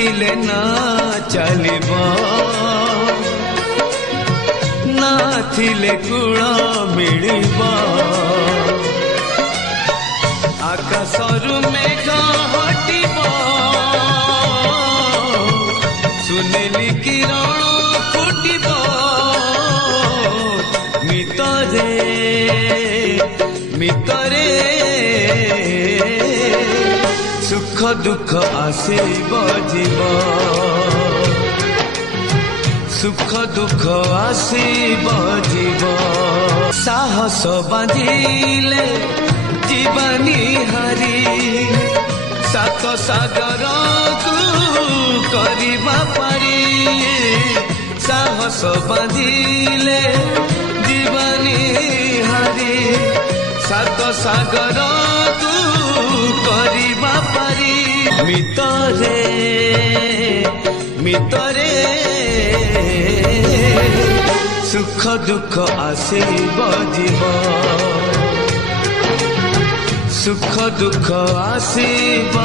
थिले ना चलिबो ना थिले कूल मिलिबो आकाशरु मेघ हटिबो सुनेली किरण फुटिबो मितरे मितरे सुख दुख आसीब जीव सुख दुख आसीब जीव साहस बांधिले जीवनी हरी सात सागर को करिबा पारी साहस बांधिले जीवनी हरी सात सागर को करिबा पारी मितरे मितरे सुख दुख आसीब जीव सुख दुख आसीब